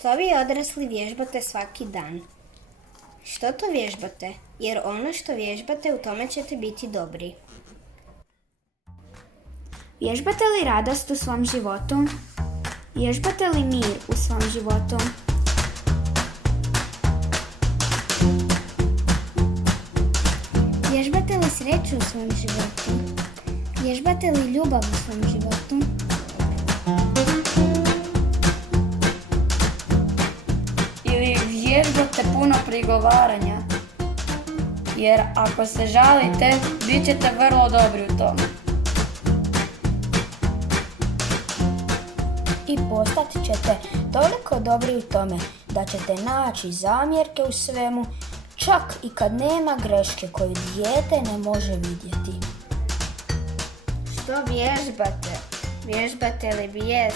Što vi odrasli vježbate svaki dan? Što to vježbate? Jer ono što vježbate, u tome ćete biti dobri. Vježbate li radost u svom životu? Vježbate li mir u svom životu? Vježbate li sreću u svom životu? Vježbate li ljubav u svom životu? Ili vježbate puno prigovaranja? Jer ako se žalite, bit ćete vrlo dobri u tome. I postat ćete toliko dobri u tome da ćete naći zamjerke u svemu, čak i kad nema greške koju dijete ne može vidjeti. Što vježbate? Vježbate li bijes?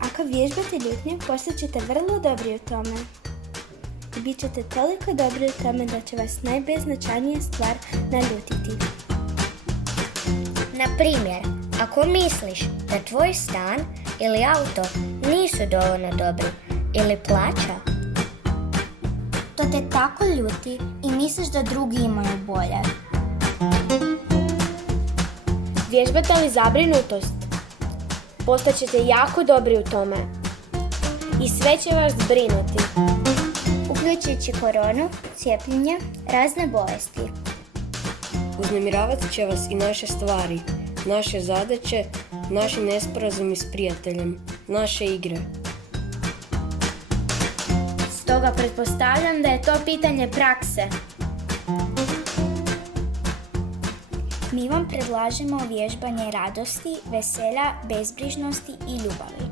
Ako vježbate ljutnju, postat ćete vrlo dobri u tome. I bit ćete toliko dobri u tome da će vas najbeznačajnija stvar naljutiti. Na primjer, ako misliš da tvoj stan ili auto nisu dovoljno dobri ili plaća, To te tako ljuti i misliš da drugi imaju bolje. Vježbate li zabrinutost? Postaćete jako dobri u tome. I sve će vas brinuti. Uključujući koronu, cijepljenje, razne bolesti. Uznemiravat će vas i naše stvari, naše zadaće, naši nesporazumi s prijateljem, naše igre. Stoga pretpostavljam da je to pitanje prakse. Mi vam predlažemo vježbanje radosti, veselja, bezbrižnosti i ljubavi.